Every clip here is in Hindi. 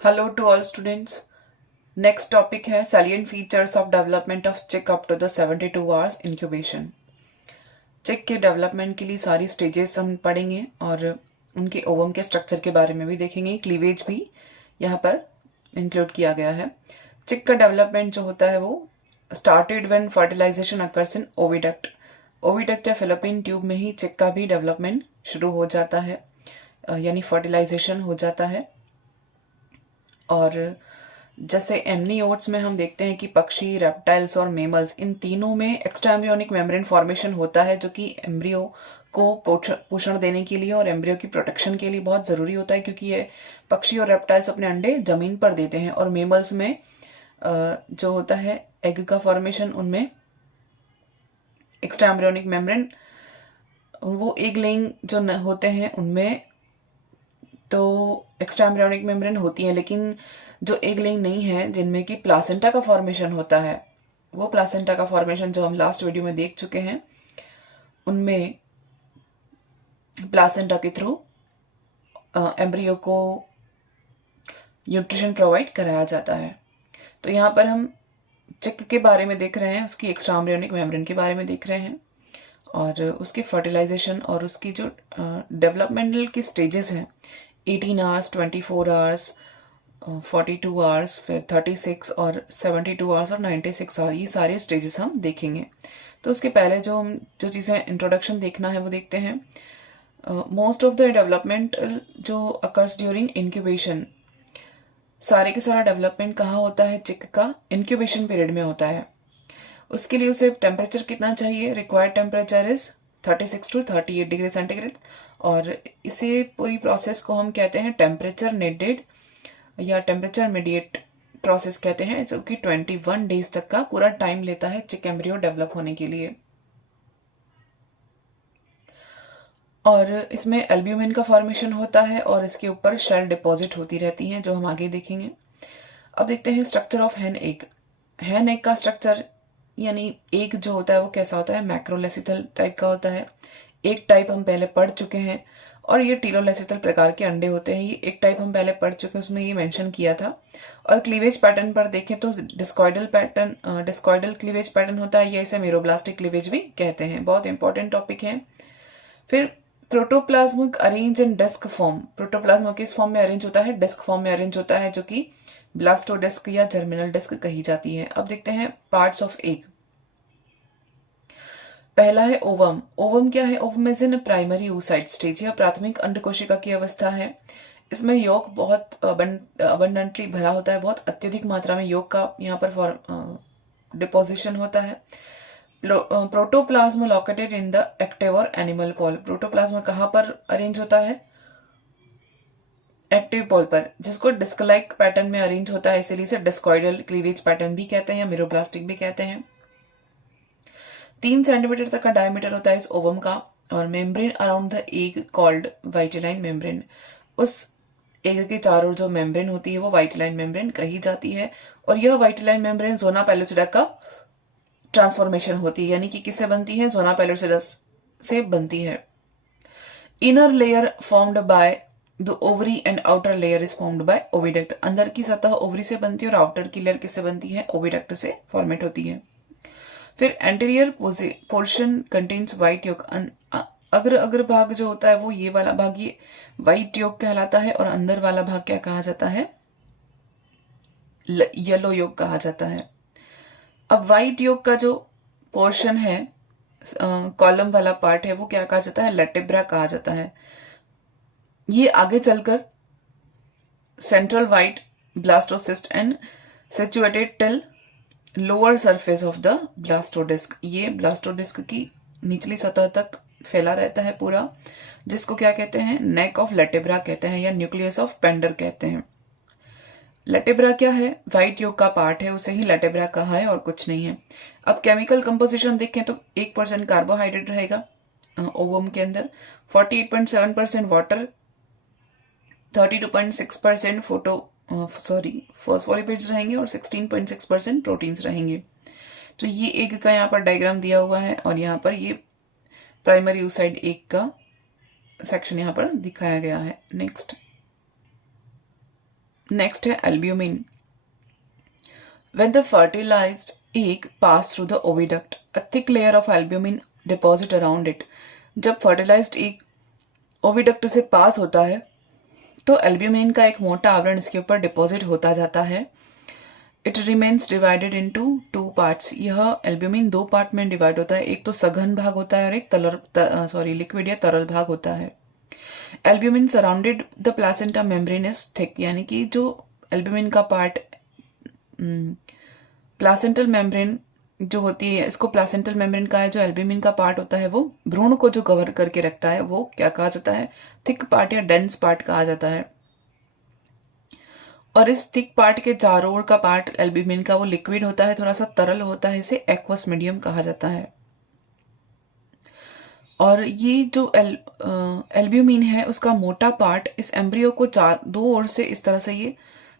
Hello to all students. Next topic है salient features of development of chick up to the 72 hours incubation. चिक के डेवलपमेंट के लिए सारी स्टेजेस हम पढ़ेंगे और उनके ओवम के स्ट्रक्चर के बारे में भी देखेंगे. क्लीवेज भी यहाँ पर इंक्लूड किया गया है. चिक का डेवलपमेंट जो होता है वो started when fertilization occurs in oviduct. Oviduct या फिलिपिन ट्यूब में ही चिक का भी डेवलपमेंट शुरू हो जाता है, यानी फर्टिलाइजेशन हो जाता है. और जैसे एमनियोट्स में हम देखते हैं कि पक्षी, रेप्टाइल्स और मेमल्स, इन तीनों में एक्स्ट्रा एम्ब्रियोनिक मेम्ब्रेन फॉर्मेशन होता है, जो कि एम्ब्रियो को पोषण देने के लिए और एम्ब्रियो की प्रोटेक्शन के लिए बहुत ज़रूरी होता है, क्योंकि ये पक्षी और रेप्टाइल्स अपने अंडे ज़मीन पर देते हैं. और मेमल्स में जो होता है एग का फॉर्मेशन, उनमें एक्स्ट्रा एम्ब्रियोनिक मेम्ब्रेन, वो एग लेइंग जो होते हैं उनमें तो एक्स्ट्रा एम्ब्रियोनिक मेम्ब्रेन होती है, लेकिन जो एग लेइंग नहीं है, जिनमें कि प्लासेंटा का फॉर्मेशन होता है, वो प्लासेंटा का फॉर्मेशन जो हम लास्ट वीडियो में देख चुके हैं, उनमें प्लासेंटा के थ्रू एम्ब्रियो को न्यूट्रिशन प्रोवाइड कराया जाता है. तो यहाँ पर हम चिक के बारे में देख रहे हैं, उसकी एक्स्ट्रा एम्ब्रियोनिक मेम्ब्रेन के बारे में देख रहे हैं और उसकी फर्टिलाइजेशन और उसकी जो डेवलपमेंटल की स्टेजेस हैं, 18 आवर्स, 24 आवर्स, 42 आवर्स, फिर 36 और 72 आवर्स और 96 आवर्स, ये सारे स्टेजेस हम देखेंगे. तो उसके पहले जो चीज़ें इंट्रोडक्शन देखना है वो देखते हैं. मोस्ट ऑफ द डेवलपमेंट जो अकर्स ड्यूरिंग इंक्यूबेशन, सारे के सारा डेवलपमेंट कहाँ होता है? चिक का इंक्यूबेशन पीरियड में होता है. उसके लिए उसे टेम्परेचर कितना चाहिए? Required temperature is 36 to 38 degree centigrade. और इसे पूरी प्रोसेस को हम कहते हैं टेम्परेचर नेटेड या टेम्परेचर मीडिएट प्रोसेस कहते हैं, जो कि 21 डेज तक का पूरा टाइम लेता है चिक एम्ब्रियो डेवलप होने के लिए. और इसमें एल्ब्यूमिन का फॉर्मेशन होता है और इसके ऊपर शेल डिपॉजिट होती रहती हैं, जो हम आगे देखेंगे. अब देखते हैं structure of hen egg. Hen egg का स्ट्रक्चर, यानी एग जो होता है वो कैसा होता है? मैक्रोलेसिथल टाइप का होता है. एक टाइप हम पहले पढ़ चुके हैं और ये टीलोलेसिथल प्रकार के अंडे होते हैं. ये एक टाइप हम पहले पढ़ चुके हैं, उसमें ये मेंशन किया था. और क्लीवेज पैटर्न पर देखें तो discoidal pattern, discoidal cleavage pattern होता है, या इसे मेरोब्लास्टिक क्लीवेज भी कहते हैं. बहुत इंपॉर्टेंट टॉपिक है. फिर protoplasmic arrange in disc form. Protoplasm किस फॉर्म में अरेंज होता है? डिस्क फॉर्म में अरेंज होता है, जो कि ब्लास्टोडिस्क या जर्मिनल डिस्क कही जाती है. अब देखते हैं पार्ट्स ऑफ एग. पहला है ओवम. ओवम क्या है? Ovum is in primary oocyte stage, यह प्राथमिक अंडकोशिका की अवस्था है. इसमें योग बहुत अबंडेंटली भरा होता है, बहुत अत्यधिक मात्रा में योग का यहाँ पर डिपोजिशन होता है. Protoplasm located in the active और एनिमल पॉल. प्रोटोप्लाज्म कहाँ पर अरेंज होता है? एक्टिव पॉल पर, जिसको डिस्क लाइक पैटर्न में अरेंज होता है, इसीलिए इसे डिस्कॉइडल क्लीवेज पैटर्न भी कहते हैं या मेरोब्लास्टिक भी कहते हैं. 3 सेंटीमीटर तक का डायमीटर होता है इस ओवम का. और membrane around the egg called vitelline membrane. उस एग के चारों जो मेम्ब्रेन होती है वो वाइटिलाइन मेम्ब्रेन कही जाती है. और यह वाइटिलाइन मेम्ब्रेन जोना पैलोसिडा का ट्रांसफॉर्मेशन होती है, यानी कि किससे बनती है? जोना पैलोसिडा से बनती है. Inner layer formed by the ovary and outer layer is formed by oviduct. अंदर की सतह ओवरी से बनती है और आउटर की लेयर किससे बनती है? ओविडक्ट से फॉर्मेट होती है. फिर एंटीरियर पोर्शन कंटेन्स व्हाइट योग. अग्र भाग जो होता है वो ये वाला भाग, ये व्हाइट योग कहलाता है. और अंदर वाला भाग क्या कहा जाता है? येलो योग कहा जाता है. अब व्हाइट योग का जो पोर्शन है, कॉलम वाला पार्ट है, वो क्या कहा जाता है? लेटिब्रा कहा जाता है. ये आगे चलकर central white blastocyst and situated till lower surface of the blastodisc. ये ब्लास्टोडिस्क की निचली सतह तक फैला रहता है पूरा, जिसको क्या कहते हैं? नेक ऑफ लेटिब्रा कहते हैं या न्यूक्लियस ऑफ पेंडर कहते हैं. लेटिब्रा क्या है? व्हाइट योग का पार्ट है, उसे ही लेटिब्रा कहा है और कुछ नहीं है. अब केमिकल कंपोजिशन देखें तो 1% कार्बोहाइड्रेट रहेगा ओवम के अंदर, 48.7% वाटर, 32.6% फॉस्फोलिपिड्स रहेंगे और 16.6% प्रोटीन्स रहेंगे. तो ये एग का यहाँ पर डायग्राम दिया हुआ है और यहाँ पर ये प्राइमरी oocyte एग का सेक्शन यहाँ पर दिखाया गया है. नेक्स्ट नेक्स्ट है albumin. When the fertilized egg pass through the oviduct, a thick layer of albumin deposit around it. जब fertilized egg oviduct से पास होता है तो एल्ब्यूमिन का एक मोटा आवरण इसके ऊपर डिपॉजिट होता जाता है। It remains divided into 2 parts. यह एल्ब्यूमिन 2 पार्ट में डिवाइड होता है, एक तो सघन भाग होता है और एक लिक्विड या तरल भाग होता है। Albumin surrounded the placenta membrane is thick, यानी कि जो एल्ब्यूमिन का पार्ट प्लासेंटल मेम्ब्रेन जो होती है, इसको प्लासेंटल मेम्ब्रेन का है, जो एल्ब्यूमिन का पार्ट होता है वो भ्रूण को जो कवर करके रखता है वो क्या कहा जाता है, थिक पार्ट या डेंस पार्ट कहा जाता है। और इस थिक पार्ट के चारों ओर का पार्ट एल्ब्यूमिन का वो लिक्विड होता है, थोड़ा सा तरल होता है, इसे एक्वस मीडियम कहा जाता है। और ये जो एल्ब्यूमिन है उसका मोटा पार्ट इस एम्ब्रियो को दो ओर से इस तरह से ये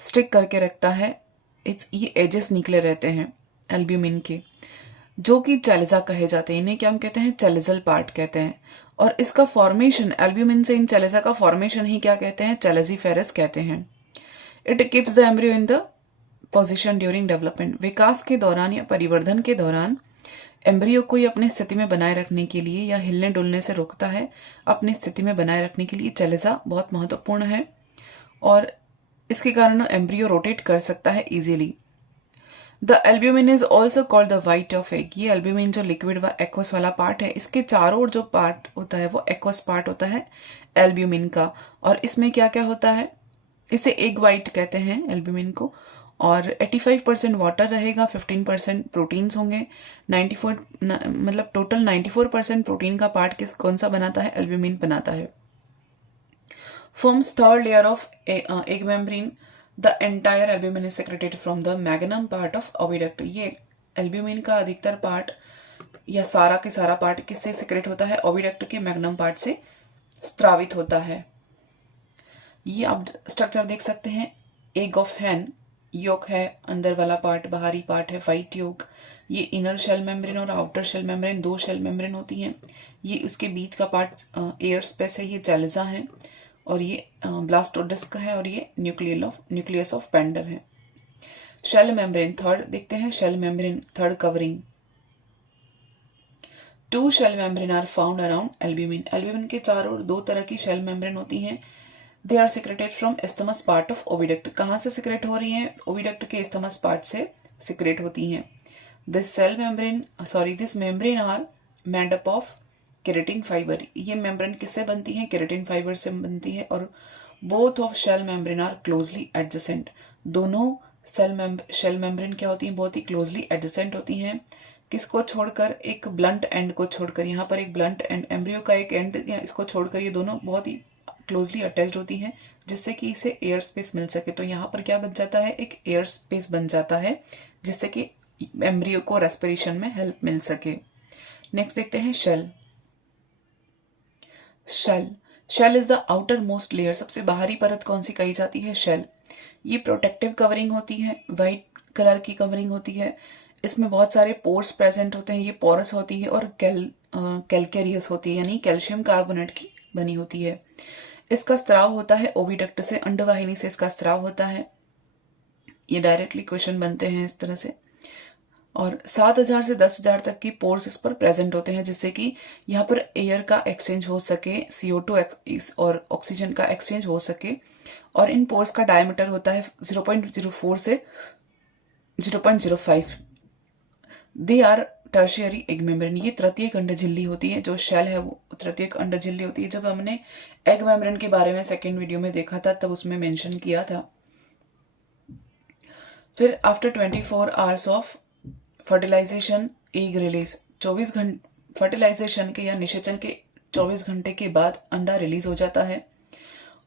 स्टिक करके रखता है। ये एजेस निकले रहते हैं एल्ब्यूमिन के, जो कि चैलिजा कहे जाते हैं। इन्हें क्या हम कहते हैं, चैलिजल पार्ट कहते हैं। और इसका फॉर्मेशन एल्ब्यूमिन से इन चैलिजा का फॉर्मेशन ही क्या कहते हैं, चैलेजिफेरस कहते हैं। It keeps the embryo in the position during development. विकास के दौरान या परिवर्धन के दौरान एम्ब्रियो को ये अपनी स्थिति में बनाए रखने के लिए या हिलने डुलने से रोकता है, अपनी स्थिति में बनाए रखने के लिए चैलिजा बहुत महत्वपूर्ण है और इसके कारण एम्ब्रियो रोटेट कर सकता है easily. The albumin is also called the white of egg. ये एल्ब्यूमिन जो लिक्विड व एक्वस वाला पार्ट है, इसके चारों ओर जो पार्ट होता है वो एक्वस पार्ट होता है एल्ब्यूमिन का। और इसमें क्या क्या होता है, इसे एग वाइट कहते हैं एल्ब्यूमिन को। और 85% वाटर रहेगा, 15% प्रोटीन्स होंगे। 94 मतलब टोटल 94% प्रोटीन का पार्ट कौन सा बनाता है, एल्ब्यूमिन बनाता है। Forms third layer of egg membrane. The entire albumin is secreted from the magnum part of oviduct. ये एल्ब्यूमिन का अधिकतर पार्ट या सारा के सारा पार्ट किससे सिक्रेट होता है, ओविडक्ट के मैग्नम पार्ट से स्त्रावित होता है। ये आप स्ट्रक्चर देख सकते हैं, एग ऑफ हैन, योक है अंदर वाला पार्ट, बाहरी पार्ट है व्हाइट योक। ये इनर शेल मेम्ब्रेन और outer shell membrane, 2 shell membrane होती हैं। ये उसके बीच का पार्ट एयर स्पेस है, ये चैलिजा है। और ये ब्लास्टोडिस्क है और ये न्यूक्लियस ऑफ पेंडर है। शेल मेम्ब्रेन थर्ड देखते हैं, shell membrane third covering. 2 shell membrane are found around albumin. Albumin के चारों ओर 2 तरह की शेल मेम्ब्रेन होती हैं। They are secreted from isthmus part of oviduct. कहाँ से सिक्रेट हो रही हैं, ओविडक्ट के एस्थमस पार्ट से सिक्रेट होती हैं। This membrane are made up of keratin fibre. ये मेम्ब्रेन किससे बनती है, केराटिन फाइबर से बनती है। और both of shell membrane are closely adjacent. दोनों शेल मेम्ब्रेन क्या होती हैं, बहुत ही क्लोजली एडजेसेंट होती हैं। किसको छोड़कर, एक ब्लंट एंड को छोड़कर, यहाँ पर एक ब्लंट एंड एम्ब्रियो का एक एंड या इसको छोड़कर ये दोनों बहुत ही क्लोजली अटैच्ड होती हैं, जिससे कि इसे एयर स्पेस मिल सके। तो यहाँ पर क्या बन जाता है, एक एयर स्पेस बन जाता है, जिससे कि एम्ब्रियो को रेस्पिरेशन में हेल्प मिल सके। नेक्स्ट देखते हैं shell. Shell is the outer most layer. सबसे बाहरी परत कौन सी कही जाती है, शेल। ये प्रोटेक्टिव कवरिंग होती है, वाइट कलर की कवरिंग होती है। इसमें बहुत सारे पोर्स प्रेजेंट होते हैं, ये पोरस होती है और कैल्केरियस होती है, यानी कैल्शियम कार्बोनेट की बनी होती है। इसका स्त्राव होता है ओविडक्ट से, अंडवाहिनी से इसका स्त्राव होता है। ये डायरेक्टली क्वेश्चन बनते हैं इस तरह से। और 7000 से 10,000 तक की पोर्स इस पर प्रेजेंट होते हैं, जिससे कि यहाँ पर एयर का एक्सचेंज हो सके, CO2 और ऑक्सीजन का एक्सचेंज हो सके। और इन पोर्स का डायमीटर होता है 0.04 से 0.05। They are tertiary egg membrane. ये तृतीयक अंड झिल्ली होती है, जो शेल है वो तृतीयक अंड झिल्ली होती है। जब हमने एग मेम्ब्रेन के बारे में सेकेंड वीडियो में देखा था तब उसमें मेंशन किया था। फिर after 24 hours of fertilization egg release, 24 घंटे फर्टिलाइजेशन के या निषेचन के 24 घंटे के बाद अंडा रिलीज हो जाता है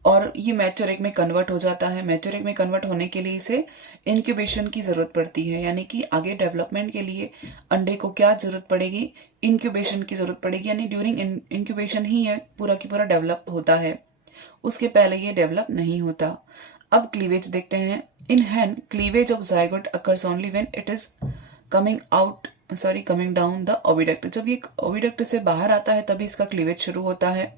और ये मैच्योर एग में कन्वर्ट हो जाता है। मैच्योर एग में कन्वर्ट होने के लिए इसे इंक्यूबेशन की जरूरत पड़ती है, यानी कि आगे डेवलपमेंट के लिए अंडे को क्या जरूरत पड़ेगी, इंक्यूबेशन की जरूरत पड़ेगी। यानी ड्यूरिंग इंक्यूबेशन ही ये पूरा की पूरा डेवलप होता है, उसके पहले ये डेवलप नहीं होता। अब क्लीवेज देखते हैं। In hen cleavage of zygote occurs only when it is coming down the oviduct. जब ये ओविडक्ट से बाहर आता है तभी इसका क्लीवेज शुरू होता है।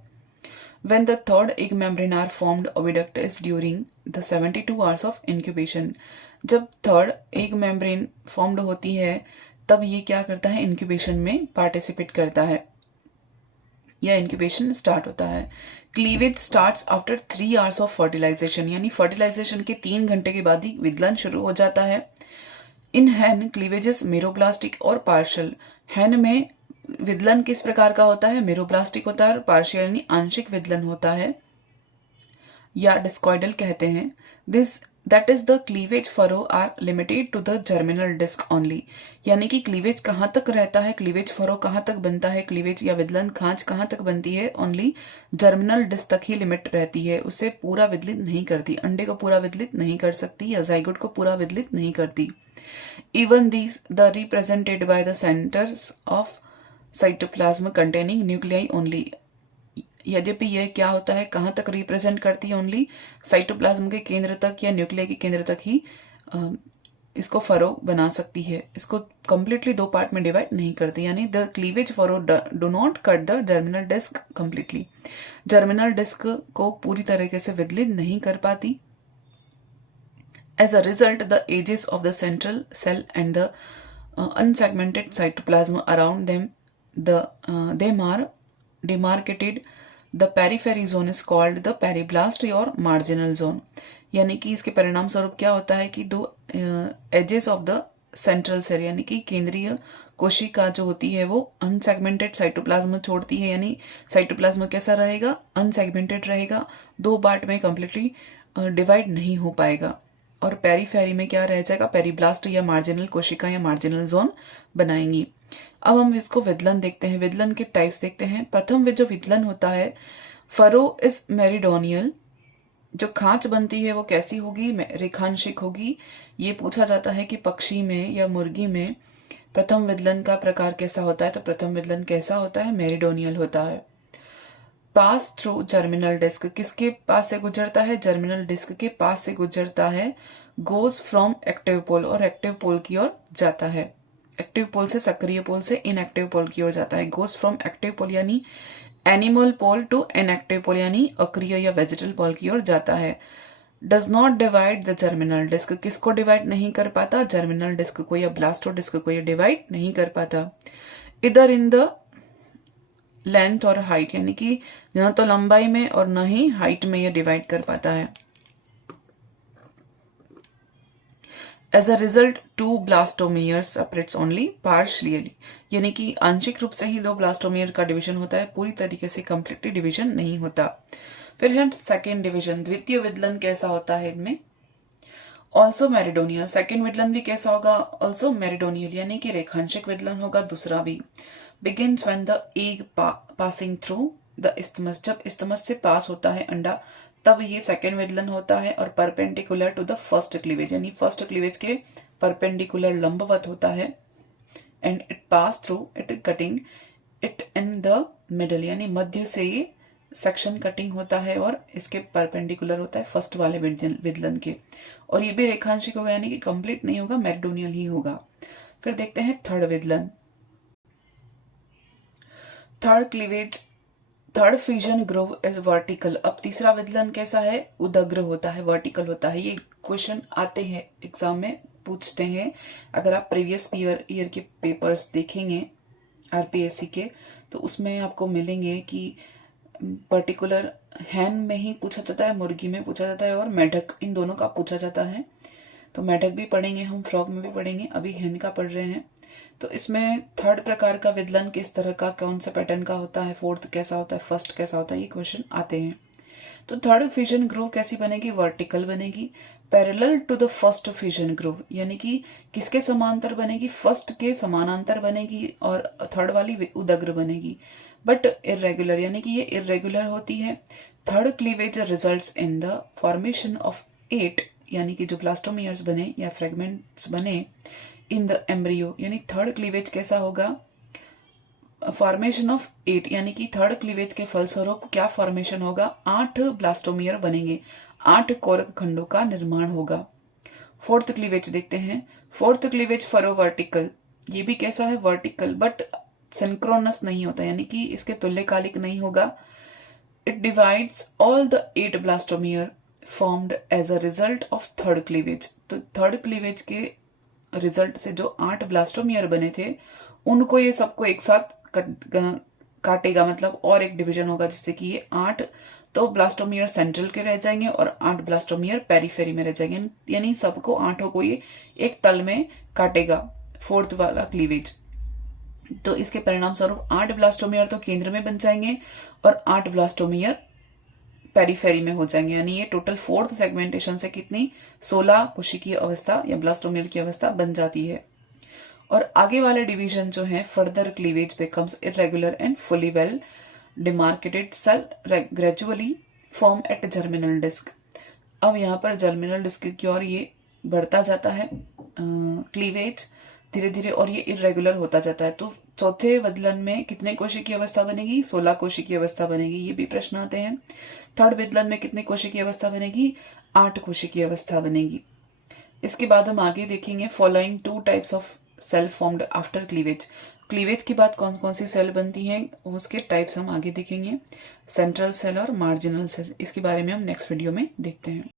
When the third egg membrane are formed, oviduct is during the 72 hours of incubation. जब थर्ड एग मेम्ब्रेन फॉर्म्ड होती है तब ये क्या करता है, इंक्यूबेशन में पार्टिसिपेट करता है या इंक्यूबेशन स्टार्ट होता है. Cleavage starts after 3 hours of fertilization, यानी फर्टिलाइजेशन के 3 घंटे के बाद ही विदलन शुरू हो जाता है. इन हैन क्लीवेजेस मेरोप्लास्टिक और पार्शियल. हैन में विदलन किस प्रकार का होता है, मेरोप्लास्टिक होता है, और पार्शियल यानी आंशिक विदलन होता है या डिस्कॉइडल कहते हैं. This that is the cleavage furrow are limited to the germinal disc only, यानी कि क्लीवेज कहाँ तक रहता है, क्लीवेज फरो कहाँ तक बनता है, क्लीवेज या विदलन खांच कहाँ तक बनती है, ओनली जर्मिनल डिस्क तक ही लिमिट रहती है. उसे पूरा विदलित नहीं करती, अंडे को पूरा विदलित नहीं कर सकती या जाइगोट को पूरा विदलित नहीं करती. Even these the represented by the centres of cytoplasm containing nuclei only. यद्यपि यह क्या होता है, कहाँ तक रिप्रेजेंट करती है, ओनली साइटोप्लाज्म के केंद्र तक या न्यूक्लियाई के केंद्र तक ही इसको फरो बना सकती है. इसको कंप्लीटली 2 पार्ट में डिवाइड नहीं करती, यानी the cleavage furrow do not cut the germinal disc completely. Germinal disc को पूरी तरीके से विदलित नहीं कर पाती. As a result, the edges of the central cell and the unsegmented cytoplasm around them are demarcated. The periphery zone is called the periblast or marginal zone. यानी कि इसके परिणाम स्वरूप क्या होता है कि 2 edges of the central cell यानी कि केंद्रीय कोशिका जो होती है वो अनसेगमेंटेड साइटोप्लाज्म छोड़ती है, यानी साइटोप्लाज्म कैसा रहेगा, अनसेगमेंटेड रहेगा, 2 पार्ट में कंप्लीटली डिवाइड नहीं हो पाएगा. और पेरीफेरी में क्या रह जाएगा, पेरीब्लास्ट या मार्जिनल कोशिका या मार्जिनल जोन बनाएंगी. अब हम इसको विदलन देखते हैं, विदलन के टाइप्स देखते हैं. प्रथम जो विदलन होता है, फरो इज मेरिडोनियल. जो खांच बनती है वो कैसी होगी, रेखांशिक होगी. ये पूछा जाता है कि पक्षी में या मुर्गी में प्रथम विदलन का प्रकार कैसा होता है, तो प्रथम विदलन कैसा होता है, मेरिडोनियल होता है. पास थ्रू जर्मिनल डिस्क, किसके पास से गुजरता है, जर्मिनल डिस्क के पास से गुजरता है. गोज फ्रॉम एक्टिव पोल, और एक्टिव पोल की ओर जाता है. एक्टिव पोल से सक्रिय पोल से इनएक्टिव पोल की ओर जाता है. गोज फ्रॉम एक्टिव पोल यानी animal pole to inactive pole यानी अक्रिय या वेजिटल पोल की ओर जाता है. Does not divide the germinal disc, किसको डिवाइड नहीं कर पाता, जर्मिनल डिस्क को या ब्लास्टो डिस्क को ये डिवाइड नहीं कर पाता. इधर इन द लेंथ और हाइट, यानी कि न तो लंबाई में और न ही हाइट में ये डिवाइड कर पाता है. As a result 2 blastomere separates only partially, यानी कि आंशिक रूप से ही 2 ब्लास्टोमेयर का डिवीजन होता है, पूरी तरीके से कंप्लीटली डिवीजन नहीं होता. फिर है सेकेंड डिवीजन, द्वितीय विदलन कैसा होता है इनमें, ऑल्सो मेरिडोनियल. सेकेंड विदलन भी कैसा होगा, ऑल्सो मेरिडोनियल, यानी कि रेखांशिक विदलन होगा दूसरा भी. begins when the egg passing through the isthmus, जब isthmus से पास होता है अंडा तब ये सेकेंड विदलन होता है. और perpendicular to the first cleavage, यानी फर्स्ट क्लीवेज के परपेंडिकुलर लंबवत होता है. And it pass through it cutting it in the middle, यानी मध्य से ये सेक्शन कटिंग होता है और इसके परपेंडिकुलर होता है फर्स्ट वाले विदलन के. और ये भी रेखांशिक होगा, यानी कि कंप्लीट नहीं होगा, मेरिडोनियल ही होगा. फिर देखते हैं थर्ड विदलन. Third fusion groove is vertical. अब तीसरा विदलन कैसा है, उदग्र होता है, वर्टिकल होता है. ये क्वेश्चन आते हैं एग्जाम में, पूछते हैं. अगर आप प्रीवियस ईयर के पेपर्स देखेंगे आरपीएससी के तो उसमें आपको मिलेंगे कि पर्टिकुलर हैन में ही पूछा जाता है, मुर्गी में पूछा जाता है और मेढक, इन दोनों का पूछा जाता है. तो मेढक भी पढ़ेंगे हम, फ्रॉग में भी पढ़ेंगे, अभी हैन का पढ़ रहे हैं. तो इसमें थर्ड प्रकार का विदलन किस तरह का, कौन सा पैटर्न का होता है, फोर्थ कैसा होता है, फर्स्ट कैसा होता है, ये क्वेश्चन आते हैं. तो थर्ड फ्यूजन ग्रोव कैसी बनेगी, वर्टिकल बनेगी. Parallel to the first fusion groove, यानी कि किसके समांतर बनेगी, फर्स्ट के समानांतर बनेगी और थर्ड वाली उदग्र बनेगी. बट इरेगुलर, यानी कि ये इरेगुलर होती है. Third cleavage results in the formation of 8, यानी कि जो ब्लास्टोमियर्स बने या फ्रेगमेंट्स बने इन द एम्ब्रियो, यानी थर्ड क्लीवेज कैसा होगा, फॉर्मेशन ऑफ 8, यानी कि थर्ड क्लीवेज के फलस्वरूप क्या फॉर्मेशन होगा, 8 ब्लास्टोमियर बनेंगे, 8 कोरक खंडों का निर्माण होगा. फोर्थ क्लीवेज देखते हैं. फोर्थ क्लीवेज फरो वर्टिकल, ये भी कैसा है, वर्टिकल, बट सिंक्रोनस नहीं होता, यानी कि इसके तुल्यकालिक नहीं होगा. It divides all the 8 blastomere formed as a result of third cleavage. तो थर्ड क्लीवेज के रिजल्ट से जो 8 ब्लास्टोमियर बने थे उनको ये सबको एक साथ काटेगा, मतलब और एक डिवीजन होगा, जिससे कि ये 8 तो ब्लास्टोमियर सेंट्रल के रह जाएंगे और 8 ब्लास्टोमियर पेरीफेरी में रह जाएंगे, यानी सबको 8 को ये एक तल में काटेगा, फोर्थ वाला क्लीवेज। तो इसके परिणाम स्वरूप 8 ब्लास्टोमियर तो केंद्र में बन जाएंगे और 8 ब्लास्टोमियर पेरीफेरी में हो जाएंगे, यानी ये टोटल फोर्थ सेगमेंटेशन से कितनी 16 कोशिकीय अवस्था या ब्लास्टोमियर की अवस्था बन जाती है। और आगे वाले डिवीजन जो है, further cleavage becomes irregular and fully well demarcated cell gradually form at germinal disc. अब यहाँ पर जर्मिनल डिस्क की ओर ये बढ़ता जाता है क्लीवेज धीरे धीरे, और ये इरेगुलर होता जाता है। तो चौथे विदलन में कितने कोशिकीय अवस्था बनेगी? 16 कोशिकीय अवस्था बनेगी, ये भी प्रश्न आते हैं। थर्ड विदलन में कितने कोशिकीय अवस्था बनेगी? 8 कोशिकीय अवस्था बनेगी। इसके बाद हम आगे देखेंगे following 2 types of cell formed after cleavage. Cleavage के बाद कौन कौन सी सेल बनती हैं उसके टाइप्स हम आगे देखेंगे, सेंट्रल सेल और मार्जिनल सेल। इसके बारे में हम नेक्स्ट वीडियो में देखते हैं।